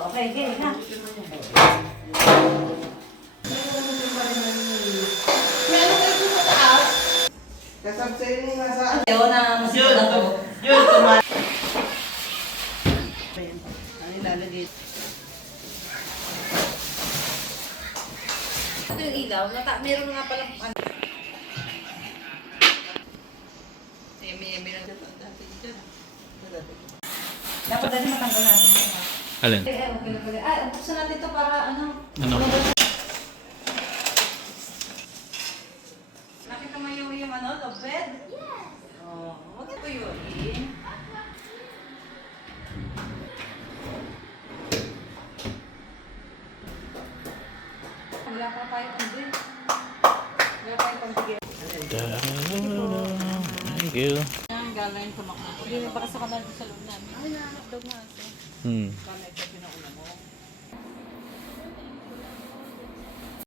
Okay, okay, na. Meron kayo sa taas. Kasabsayin nga sa... Ayaw na masimulan ko. Yun, tumahan. Ano ilalagay? Ito yung ilaw. Meron nga palang ano. Eme lang dito. Dapat dali matanggal natin ito. Alin? Okay. Ay, buksan natin ito para ano. Ano? Nakita mo yung ano, love bed? Yes! Oh, wag ito yun. Wala pa tayo pandi. Wala tayo pandi. Thank you. Yan, galing tumakbo. Hindi na baka sa kanal sa loob namin. Ay, nakakdog nga. Hmm. Kamay ko pinauna.